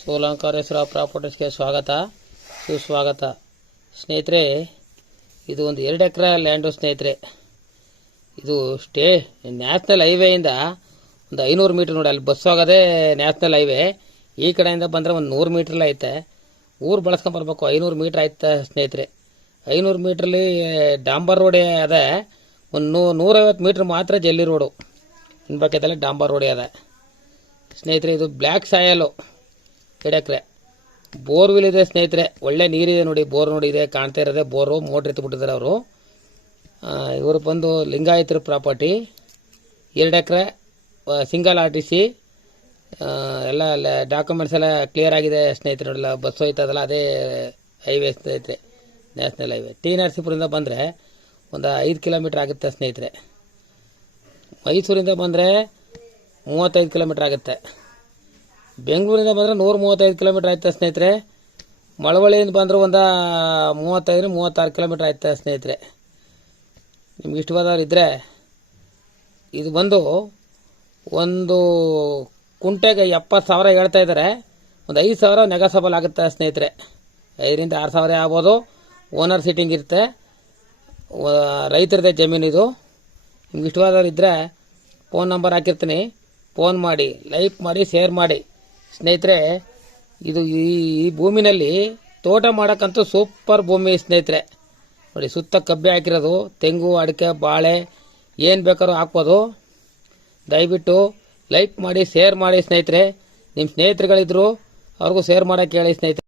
ಸೋಲಂಕಾರೇಶ್ವರ ಪ್ರಾಪರ್ಟೀಸ್ಗೆ ಸ್ವಾಗತ ಸುಸ್ವಾಗತ ಸ್ನೇಹಿತರೆ. ಇದು ಒಂದು 2 ಎಕರೆ ಲ್ಯಾಂಡು ಸ್ನೇಹಿತರೆ. ಇದು ನ್ಯಾಷನಲ್ ಹೈವೇಯಿಂದ ಒಂದು 500 ಮೀಟರ್ ನೋಡಿ, ಅಲ್ಲಿ ಬಸ್ ಹೋಗೋದೇ ನ್ಯಾಷನಲ್ ಹೈವೇ. ಈ ಕಡೆಯಿಂದ ಬಂದರೆ ಒಂದು 100 ಮೀಟ್ರಲ್ಲಿ ಐತೆ. ಊರು ಬಳಸ್ಕೊಂಬರ್ಬೇಕು. 500 ಮೀಟ್ರ್ ಆಯ್ತು ಸ್ನೇಹಿತರೆ. 500 ಮೀಟ್ರಲ್ಲಿ ಡಾಂಬರ್ ರೋಡೇ ಅದೇ. ಒಂದು 150 ಮೀಟ್ರ್ ಮಾತ್ರ ಜಲ್ಲಿ ರೋಡು, ಇನ್ಬೇಕೈತಲ್ಲ ಡಾಂಬರ್ ರೋಡೇ ಅದ ಸ್ನೇಹಿತರೆ. ಇದು ಬ್ಲ್ಯಾಕ್ ಸಾಯಲು 2 ಎಕರೆ. ಬೋರ್ವಿಲ್ ಇದೆ ಸ್ನೇಹಿತರೆ. ಒಳ್ಳೆ ನೀರಿದೆ ನೋಡಿ, ಬೋರ್ ನೋಡಿ ಇದೆ ಕಾಣ್ತಾ ಇರೋದೇ ಬೋರು. ಮೋಟ್ರ್ ಎತ್ಬಿಟ್ಟಿದ್ದಾರೆ ಅವರು. ಇವರು ಬಂದು ಲಿಂಗಾಯತರ ಪ್ರಾಪರ್ಟಿ. 2 ಎಕರೆ ಸಿಂಗಲ್ RTC. ಎಲ್ಲ ಡಾಕ್ಯುಮೆಂಟ್ಸ್ ಎಲ್ಲ ಕ್ಲಿಯರ್ ಆಗಿದೆ ಸ್ನೇಹಿತರೆ. ನೋಡಿಲ್ಲ, ಬಸ್ ಹೋಯ್ತದಲ್ಲ ಅದೇ ಹೈವೇ ಸ್ನೇಹಿತರೆ, ನ್ಯಾಷನಲ್ ಹೈವೇ. ಟಿ ನರಸೀಪುರದಿಂದ ಬಂದರೆ ಒಂದು 5 ಕಿಲೋಮೀಟ್ರ್ ಆಗುತ್ತೆ ಸ್ನೇಹಿತರೆ. ಮೈಸೂರಿಂದ ಬಂದರೆ 35 ಕಿಲೋಮೀಟ್ರ್ ಆಗುತ್ತೆ. ಬೆಂಗಳೂರಿಂದ ಬಂದರೆ 135 ಕಿಲೋಮೀಟ್ರ್ ಆಯ್ತು ಸ್ನೇಹಿತರೆ. ಮಳವಳ್ಳಿಯಿಂದ ಬಂದರೆ ಒಂದು 35-36 ಕಿಲೋಮೀಟ್ರ್ ಆಯ್ತು ಸ್ನೇಹಿತರೆ. ನಿಮ್ಗೆ ಇಷ್ಟವಾದವ್ರು ಇದ್ದರೆ ಇದು ಬಂದು ಒಂದು ಕುಂಟೆಗೆ 70,000 ಹೇಳ್ತಾ ಇದ್ದಾರೆ. ಒಂದು 5,000 ನೆಗೋಸಬಲ್ ಆಗುತ್ತೆ ಸ್ನೇಹಿತರೆ. 5,000 to 6,000 ಆಗ್ಬೋದು. ಓನರ್ ಸೀಟಿಂಗ್ ಇರುತ್ತೆ. ರೈತರದೇ ಜಮೀನು ಇದು. ನಿಮ್ಗೆ ಇಷ್ಟವಾದವ್ರು ಇದ್ದರೆ ಫೋನ್ ನಂಬರ್ ಹಾಕಿರ್ತೀನಿ, ಫೋನ್ ಮಾಡಿ, ಲೈಕ್ ಮಾಡಿ, ಶೇರ್ ಮಾಡಿ ಸ್ನೇಹಿತರೆ. ಇದು ಈ ಭೂಮಿನಲ್ಲಿ ತೋಟ ಮಾಡೋಕ್ಕಂತೂ ಸೂಪರ್ ಭೂಮಿ ಸ್ನೇಹಿತರೆ. ನೋಡಿ, ಸುತ್ತ ಕಬ್ಬೆ ಹಾಕಿರೋದು, ತೆಂಗು, ಅಡಿಕೆ, ಬಾಳೆ ಏನು ಬೇಕಾದ್ರೂ ಹಾಕ್ಬೋದು. ದಯವಿಟ್ಟು ಲೈಕ್ ಮಾಡಿ, ಶೇರ್ ಮಾಡಿ ಸ್ನೇಹಿತರೆ. ನಿಮ್ಮ ಸ್ನೇಹಿತರುಗಳಿದ್ರು ಅವ್ರಿಗೂ ಶೇರ್ ಮಾಡೋಕ್ಕೆ ಹೇಳಿ ಸ್ನೇಹಿತರೆ.